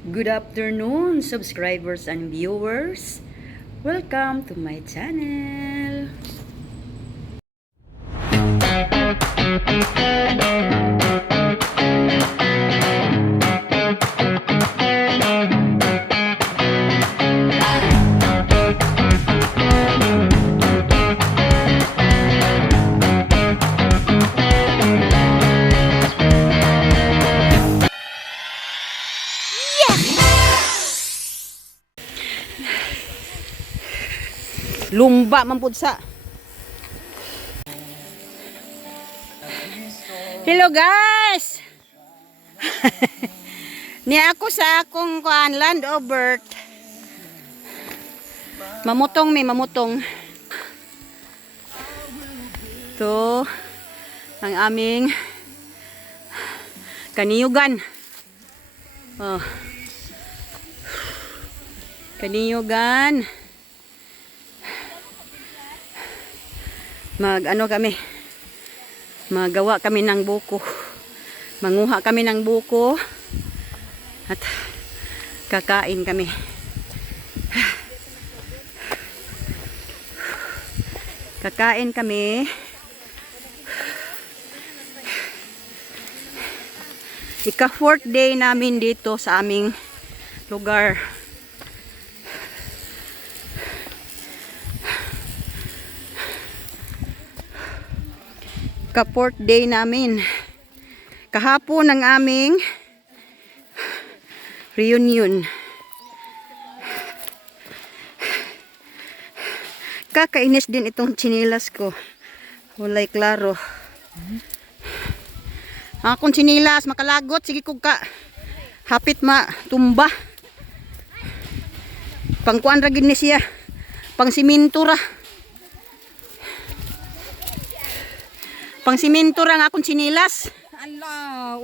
Good afternoon, subscribers and viewers. Welcome to my channel. Lumba man pud sa. Hello guys. Ni ako sa akong kuan Land Rover. Mamutong. To ang aming kaniyugan. Oh. Kaniyugan. Magawa kami ng buko. Manguha kami ng buko at kakain kami. Kakain kami. Ika-4th day namin dito sa aming lugar. Ka-4th day namin. Kahapon ang aming reunion. Kakainis din itong chinilas ko. Walay klaro. Akong chinilas makalagot, sige ko ka. Hapit tumba. Pangkuan ra gid ni siya. Pang siminto ra. Pang siminto ra nga akong chinilas. Allah,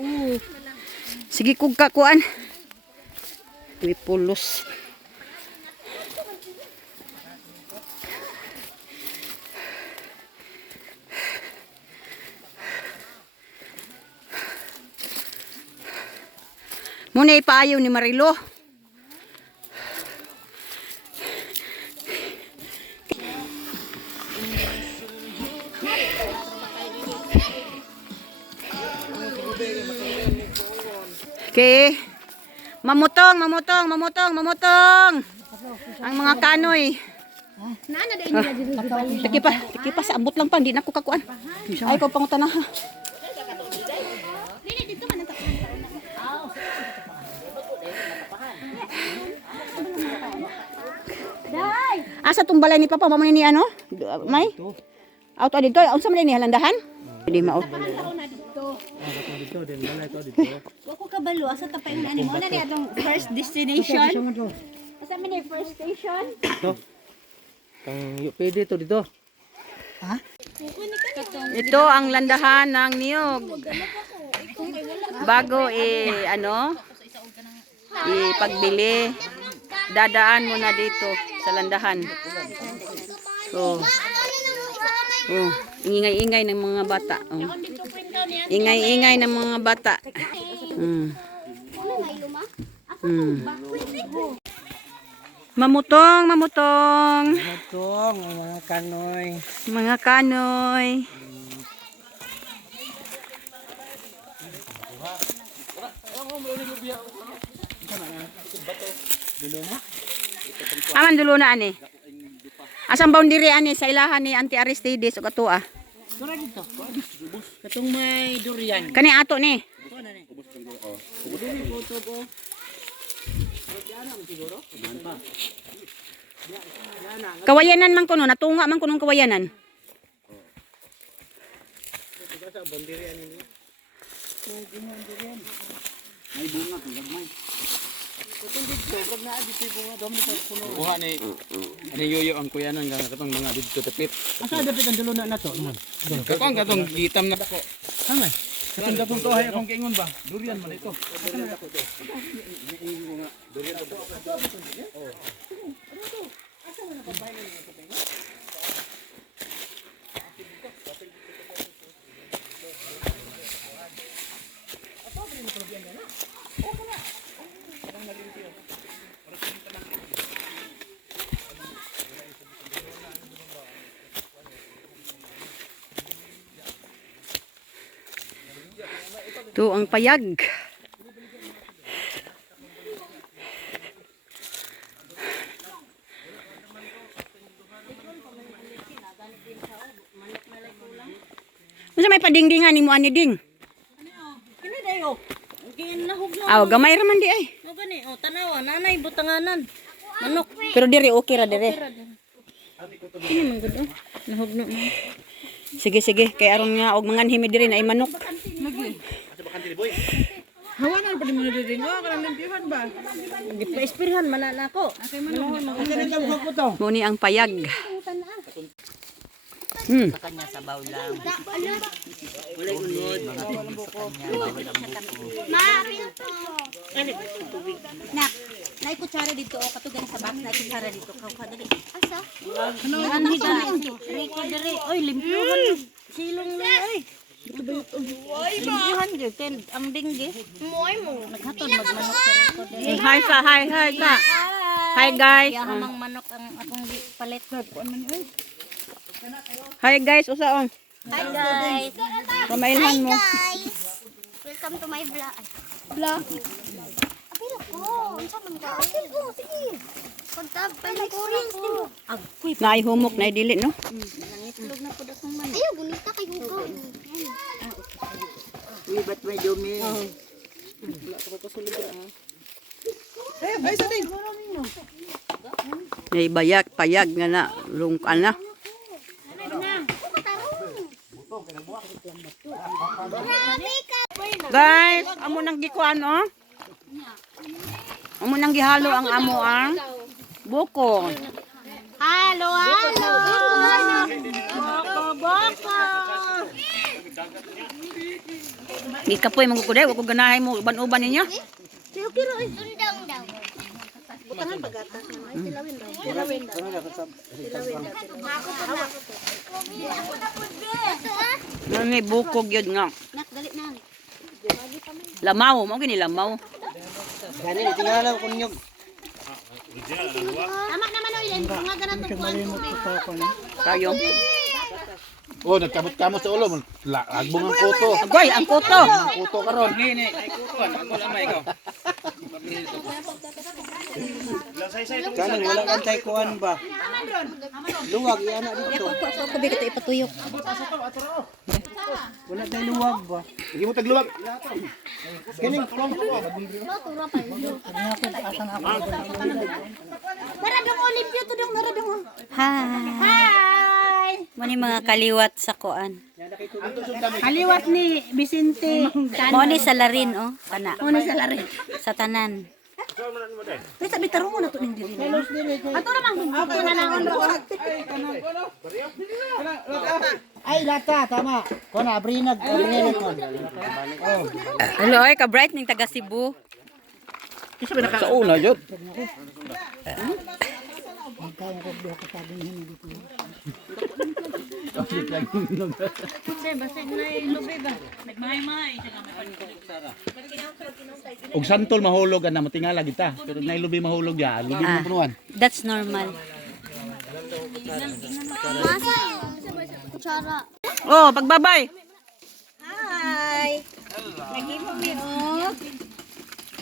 sige kog kakuan. Pulos. Muna ipaayaw ni Marilo. Okay. Mamutong. Ang mga kanoy. Tiki pa sa ambot lang pa, hindi na ko kakuan. Ay ko pangutan na ha. Asa tumbalay ni Papa mamani ni ano? May? Auto dito, unsa man ni halandahan? Hindi mao. Ako kabalo asa ta pa yung ani mo na ni atong first destination. Asa man ni first station? Ito. Tang UPD to dito. Ha? Ito ang landahan ng niyog. Bago ipagbili, dadaan mo na dito sa landahan. So, ingay-ingay ng mga bata. Ingay-ingay ng mga bata. Mamutong. Mamutong, mga kanoy. Mga kanoy. Aman dulo na ani. Asang boundary ani sa ilahan ni Auntie Aristides o katua. Sura dito. Katong may durian. Kani ato ni. Kawayanan man kuno, natunga man kunong kawayanan. May bunga kung gagmay. Katong dito, pag naa dito bunga dami sa puno. Kuha ni ani yoyo ang kuyanan nga katong mga dito tapit. Asa dapit ang dulo na nato? Katong gitam na dako. Hangay. Katong dakong to hay akong kiingon ba? Durian man ito. Durian ako to. Durian ako. Oh. Asa man ang bahay ni ito? Ato, Ito ang payag. Masa may padingdingan ni mo ani ding? Kini dayo. Ginahog na. Aw, gamay ra man di ay. Mo gani, oh tanawa, nanay butanganan. Manok. Pero dire okay ra dire. Kini man gud oh. Nahog na man. Sige sige, kay aron nga og manganhi mi dire na ay manok. Hawanan pa di mo na dito. Kanang limpihan ba? Gipa-espirhan man na ako. Okay man. Mo ni ang payag. Hmm. Nak, nay kutsara dito o katugan sa box na kutsara dito. Kau dali. Asa? Ano higa? Riko dali. Oy, limpyuhan. Silong na ay. Limpyuhan gyud ken ang dinggi. Moy mo. Naghatod magmanok sa riko dali. Hi sa hi sa. Hi guys. Yahamang manok ang akong palit. Hi guys, usaon. Hi guys. Pamailhan mo. Welcome to my vlog. Apil ko. Unsa man ka? Apil ko, sige. Pagtab pa na ko. Agkoy. Naay humok na dili no. Nangitlog na pud akong manok. Ayaw, gunita kay ko. Libat may dumi. Ay, sa din. Nay bayak payag nga na lungkan na. Guys, amo nang gikuan oh. Amo nang gihalo ang amo ang buko. Halo, halo. Boko. Gikapoy mangukuday, wa ko ganahay mo uban-uban ninyo. Sundang daw. Nani buko gyud nga. Nak dali na. Lamaw, mo gini lamaw. Gani, tingala ko ninyo. Tama naman o yan. Mga ganatong kuwan. Kayo. Oh, nagkamot-kamot sa ulo. Lagbong ang kuto. Agoy, ang kuto. Kuto karon. Kaning wala kang taikuan ba? Luwag, iyan na dito. Ako bigito ipatuyok. Wala tayong luwag ba? Hindi mo tagluwag. Kaning Naradong Olimpio to dong naradong. Hi. Hi. Mani mga kaliwat sa kuan. Kaliwat ni Vicente. Mo ni salarin oh, kana. Una sa lari. Sa tanan. May sabi tarong mo na to ning diri. Ato naman gusto na lang ang ay lata tama. Kuna abrinag mo. Hello, ay ka bright ning taga Cebu. Sa una, Jod. Og santol mahulog na matingala kita. Pero nailubi mahulog ya, lubi mo punuan. That's normal. Masa kutsara. Oh, pagbabay. Hi. Nagimo mi og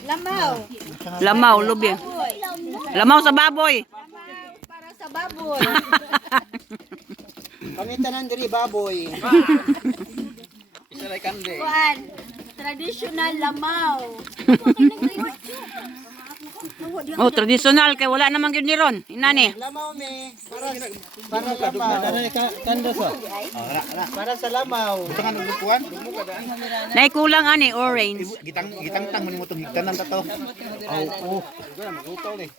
lamaw Lamaw, lubi. Lamaw sa baboy. para sa baboy. Kami tanan diri baboy. Kuan. Traditional lamaw. Oh, traditional kay wala namang gyud ni ron. Inani. Lamaw me para sa kanda sa. Para sa lamaw. Tangan og bukuan. Nay kulang ani orange. Gitang-tang mo tong higtanan ta to. Oh.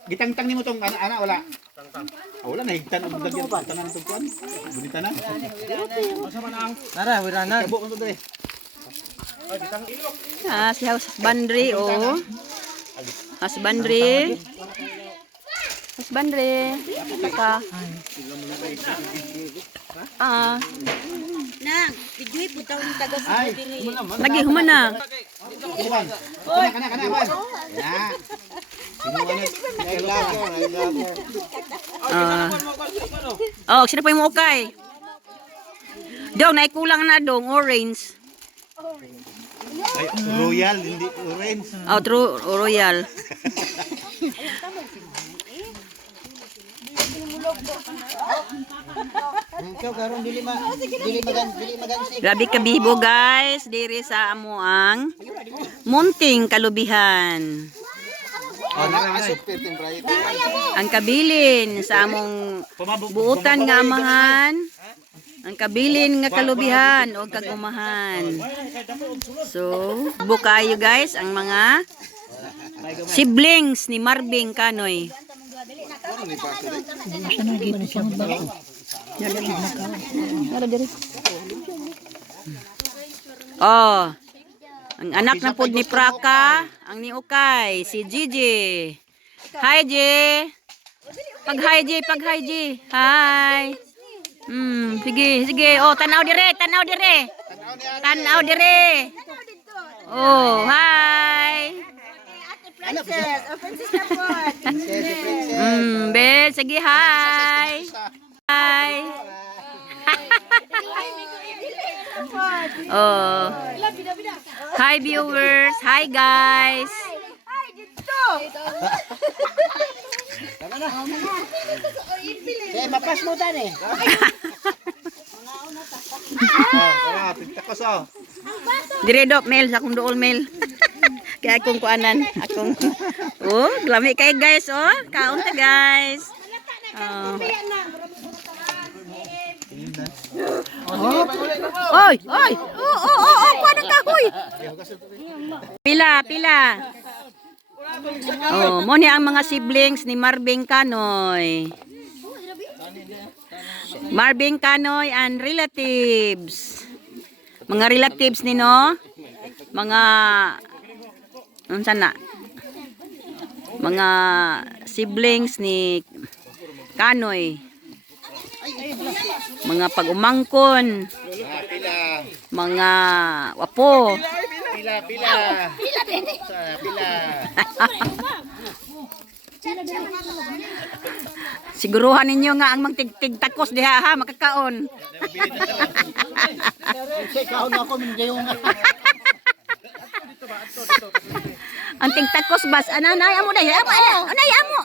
Gitang-tang nimo tong ana wala. Wala na higtan og dagyan tanan tong kuan. Budita na. Tara, wiranan. Kabo mo to dere. Ah, si husbandry oh. Husbandry. Husbandry. Saka. Ah, Nang, bijuy pud taw ni taga Ay, Cebu diri. lagi humana. Kuan. Kana kuan. Ya. Ah. Oh, sino pa yung ukay? Dong, naikulang na dong, orange. Ay, royal, hindi orange. Oh, true royal. Ikaw karon dili magansi. Grabe kabibo guys, diri sa amuang munting kalubihan. Ang kabilin sa among buutan nga amahan. Ang kabilin nga kalubihan o kagumahan. So, bukayo guys ang mga siblings ni Marvin Kanoy. Oh, ang anak na pod ni Praka, ang ni Ukay, si Gigi. Hi, G. Pag hi, G. Hi. Sige. Oh, tanaw dire. Tanaw dire. Oh, hi. Princess na po. Be, sige, hi. Hi. Oh. Hi viewers. Hi guys. Mapas mo tani. Takos oh. Dire do mail sa akong dool mail. Kaya akong kuanan, oh, lami kay guys, oh. Kaon ta guys. Oh. Oy. Oh, kuan ka hoy. Pila. Oh, mo ni ang mga siblings ni Marvin Kanoy. Marvin Kanoy and relatives. Mga relatives ni no? Mga sana? Mga siblings ni Kanoy. Mga pag-umangkon. Mga wapo. Pila. Siguruhan ninyo nga ang magtigtig takos diha ha, makakaon. Kaon ako minjayong. Ang tigtakos bas anay amo day. Anay amo.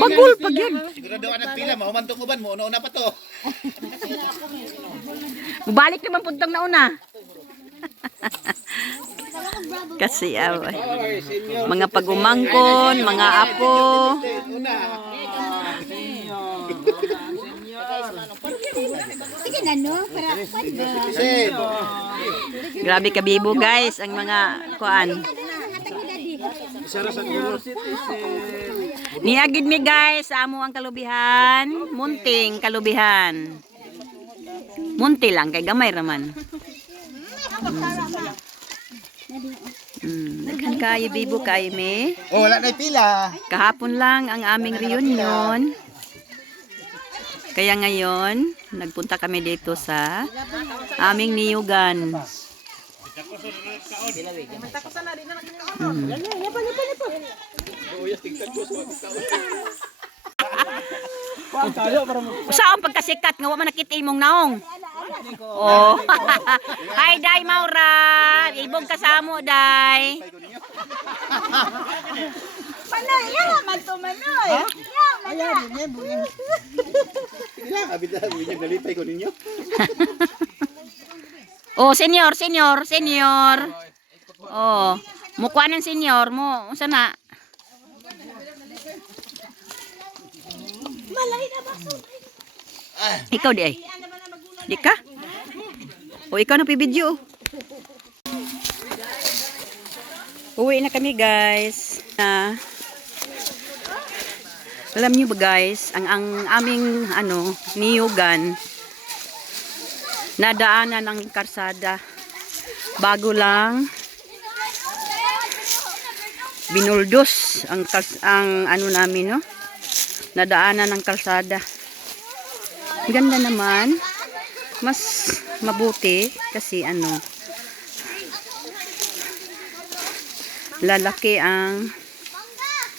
Bagul pag yun. Sigurado anak pila mahumantok uban mo una pa to. Balik naman puntong na una. Kasi mga pag-umangkon, mga apo. Grabe kabibo guys ang mga kuan. Niagid mi guys sa amo ang kalubihan, munting kalubihan. Munti lang kay gamay raman. Daghan kayo bibo kayo me. Oh, wala na pila. Kahapon lang ang aming reunion. Kaya ngayon, nagpunta kami dito sa aming niyugan. Saan pagkasikat nga wa man nakita imong naong. Oh. Hi Day Maura, ibog kasamo Day. Manoy, man to Manoy. Abita niyo galipay ko ninyo. Oh, senior. Oh, mukha ng senior mo. Unsa na? Ikaw di ay. Di ka? O ikaw na pi-video. Uwi na kami guys. Alam niyo ba guys, ang aming niyugan nadaanan ng karsada. Bago lang binuldos ang namin, no? Nadaanan ng kalsada. Ganda naman. Mas mabuti kasi lalaki ang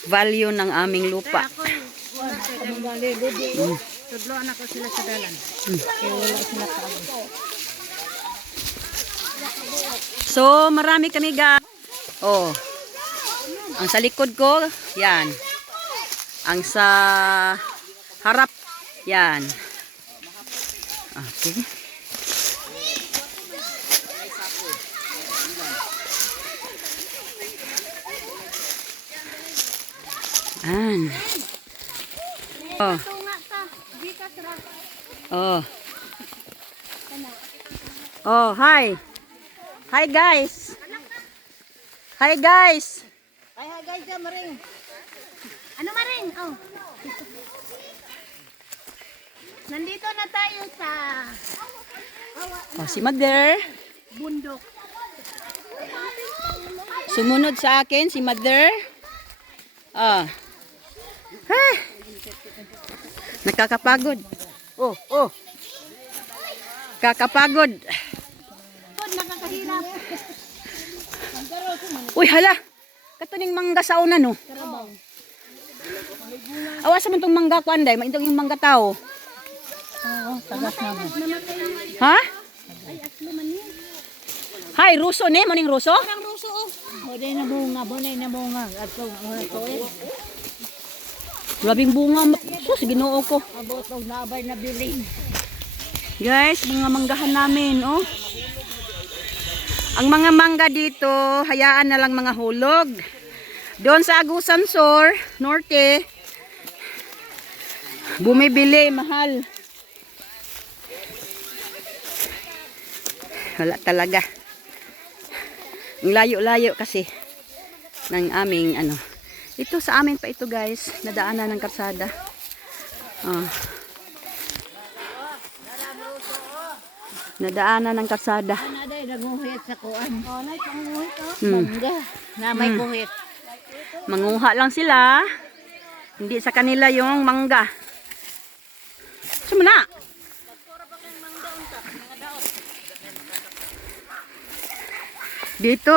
value ng aming lupa. Tudloan ako sila sa dalan. Kaya wala sila kaagos. So, marami kami guys. Oh. Ang sa likod ko, yan. Ang sa harap, yan. Okay. Yan. Oh. Oh. Oh, hi. Hi guys. Hi guys. Ay, guys, maring. Ano maring? Oh. Nandito na tayo sa Oh, si Mother. bundok. Sumunod sa akin si Mother. Ah. Ah. Nakakapagod. Oh, oh. Kakapagod. Nakakahirap. Uy, hala. Katuning mangga sa una, no? Awas man tong mangga ko, anday. Maintong yung mangga tao. Ha? Hi, ruso ne? Morning ruso? Ang ruso, oh. Bonay na bunga. At kung Grabing bunga. Sus, ginoo ko. abot og nabay na biling. Guys, mga manggahan namin, oh. Ang mga mangga dito, hayaan na lang mga hulog. Doon sa Agusan Sur, Norte, bumibili, mahal. Wala talaga. Ang layo-layo kasi ng aming ano. Ito sa amin pa ito guys, nadaanan ng kalsada. Oh. Nadaanan ng kalsada. Naday naguhit sa kuan. Oh, nay panguhit oh. Hmm. Mangga na may kuhit. Manguha lang sila. Hindi sa kanila yung mangga. Sumana. Dito.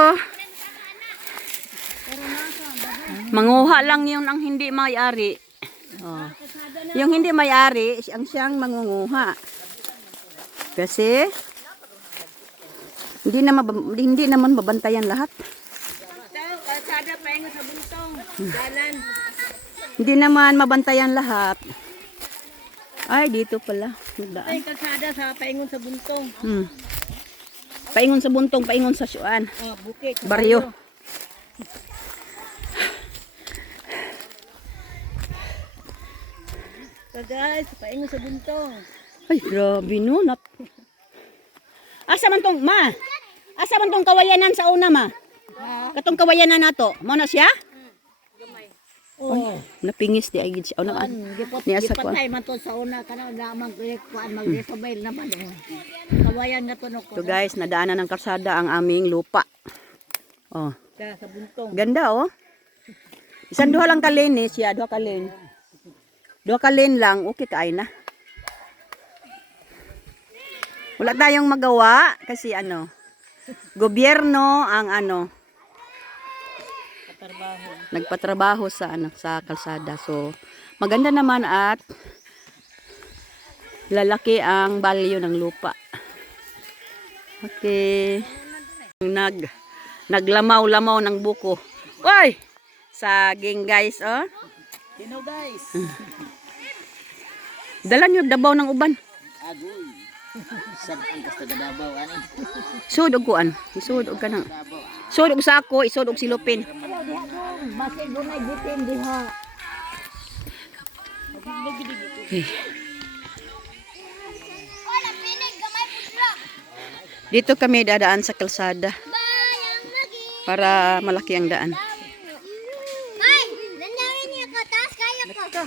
Manguha lang yun ang hindi may-ari. Oh. Yung hindi may-ari, siyang mangunguha. Kasi hindi naman mabantayan lahat. Kalsada pa ingon sa buntong. Dalan. Hindi naman mabantayan lahat. Ay, dito pala. Nagdaan. Ay, kalsada sa paingon sa buntong. Paingon sa buntong, paingon sa syuan. Bukit. Baryo. So guys, paingon sa buntong. Ay, grabe no. Asa man tong, ma? Asa man tong kawayanan sa una, ma? Katong kawayanan nato. Mo na siya? Oh, Napingis di ay gid siya. Una niya sa kuan. gipatay man to sa una kana na kuan mag-resabayl naman. Kawayan nga to no ko. So guys, nadaanan ng kalsada ang aming lupa. Oh, Sa buntong. ganda oh. Isang duha lang ka lane eh, siya, duha ka lane. Duha ka lane lang, okay kaay na. Wala tayong magawa kasi ano, gobyerno ang ano, nagpatrabaho sa ano, sa kalsada. So, maganda naman at lalaki ang value ng lupa. Okay. Naglamaw-lamaw ng buko. Oy! Saging guys, oh. Sino guys? Dala niyo dabaw ng uban. Agoy. Sab ang kasta Davao ani. Sud og kuan. Isud og kanang. Sud og sako, isud og silupin. Basi dunay bitin diha. Wala pinig gamay putla. Dito kami dadaan sa kalsada Bayang lagi. para malaki ang daan. Ay, nanawin niya ko taas kaya ko.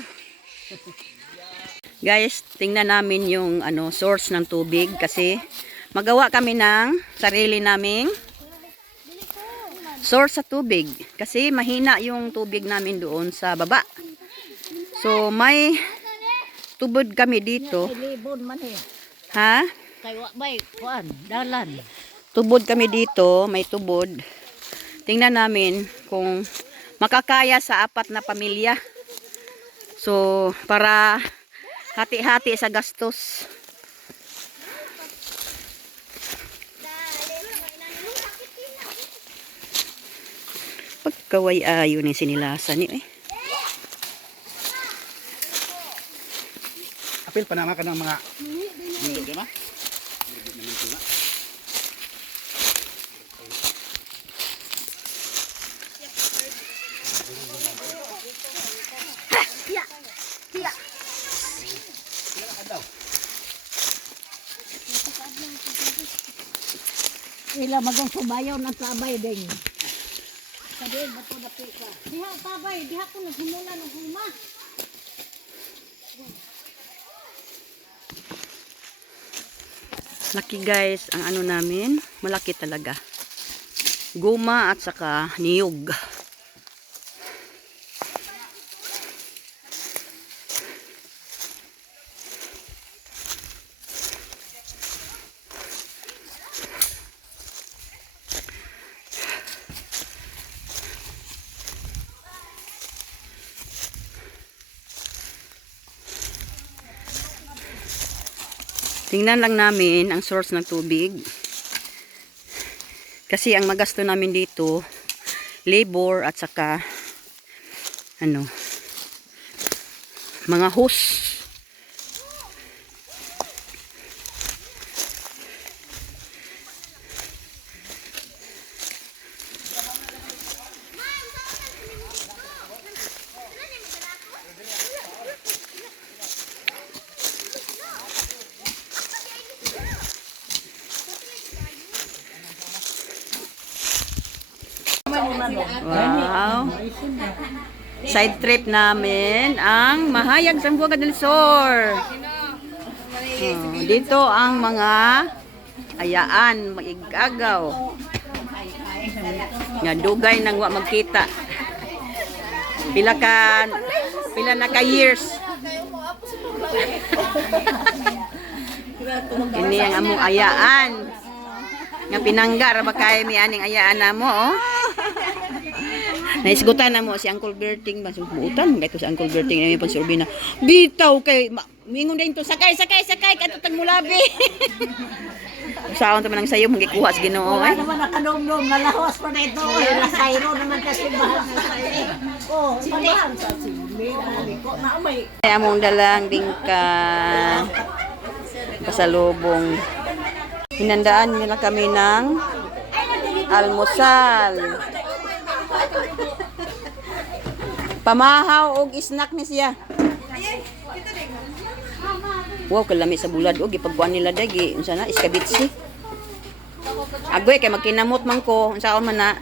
Guys, tingnan namin yung ano source ng tubig kasi magawa kami ng sarili naming source sa tubig kasi mahina yung tubig namin doon sa baba. So may tubod kami dito. Libon man eh. Ha? Kay wa bay kuan dalan. Tubod kami dito, may tubod. Tingnan namin kung makakaya sa 4 na pamilya. So, para hati-hati sa gastos. Kaway ayo ni sinilasan ni. Apil panama ka ng mga mundo, di ba? Ila magang subayaw ng tabay din. Sabihin, ba't ko napi ka? Diha tabay, diha ko naghimula ng huma. Laki guys, ang ano namin, malaki talaga. Guma at saka niyog. Tingnan lang namin ang source ng tubig. Kasi ang magasto namin dito, labor at saka ano, mga hose. Wow. Side trip namin ang Mahayag Zamboanga del Sur. Dito ang mga ayaan, magigagaw. Nga dugay nang wa magkita. Pila na ka years. Ini ang among ayaan. Nga pinangga ra ba kay mi aning ayaan namo oh. Naisgutan na mo si Uncle Berting ba subutan kay to si Uncle Berting ay pon si Urbina. Bitaw kay mingon din to sakay katutag mulabi. Saon ta man ang sayo magikuha sa Ginoo ay. Naman nakanomnom nalawas pa na ito. Nasayro naman kasi bahal sa sayo. Oh, simbahan sa simbahan ko na may. Ay among dalang bingka pasalubong. Hinandaan nila kami ng almusal. Pamahaw og snack ni siya. Wow, kalami sa bulad og ipagkuan nila dagi. Unsa na iskabitsi. Agoy kay magkinamot man ko, unsaon man na.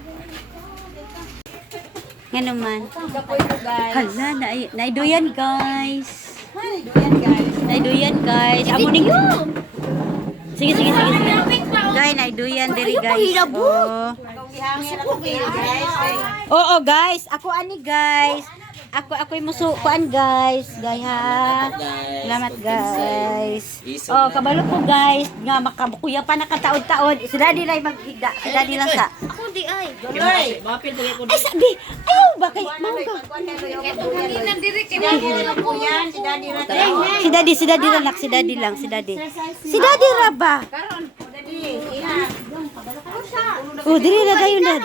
Ngano man. Hala, naiduyan guys. Naiduyan guys. Amo ning Sige. Guys, naiduyan diri guys. Oo guys, ako ani guys. Ako'y muso kuan guys. Gay ha. Salamat guys. Oh, kabalo ko guys nga makabukuya pa nakataod-taod. Sila di lay maghigda. Sila di lang sa. Ako di ay. Ay, mapil dili ko. Ay sabi, ayaw ba kay mangga. Si daddy lang. Si daddy ra ba? Oh, dili na dayon dad.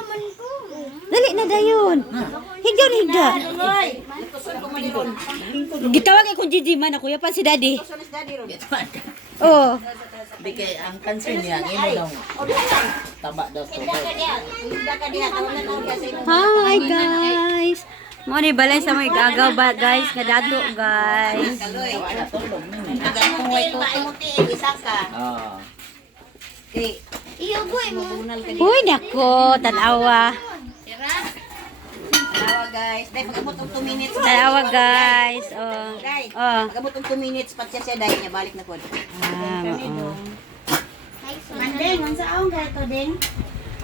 Dali na dayon. Higda. Gitawag ako Gigi man ako pa si daddy. Oh. Bigay ang cancer niya imo daw. Taba daw to. Hi guys. Mo ni balay sa mga gagaw ba guys, nga dato guys. Iyo boy mo. Uy nako, tanawa. Tanawa guys. Dai pagabot og 2 minutes. Tanawa guys. Oh. Oh. Pagabot og 2 minutes pat siya dai niya balik na pod. Oo. Mandeng, unsa aong gato ding?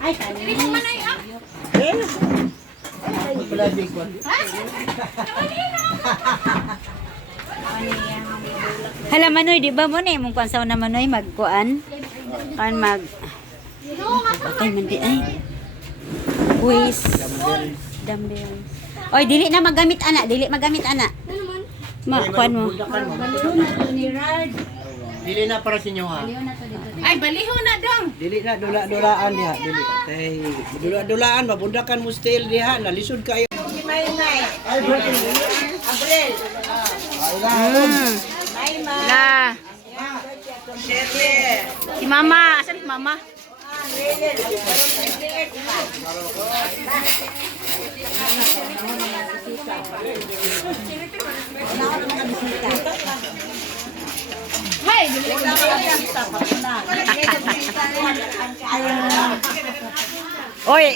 Ay, dili mo man ay up. Hala Manoy, di ba mo na mong kwansaw na Manoy magkuan? Kan mag Patay man di ay. Quiz. Dumbbells. Oy, dili magamit ana. Ma, kuan mo. Dili na para sa inyo ha. Ay, baliho na dong. Dili na dula-dulaan diha, dili. Tay dula-dulaan mabundakan mo still diha, nalisod kayo. La. Si Mama, asan si Mama? Oy,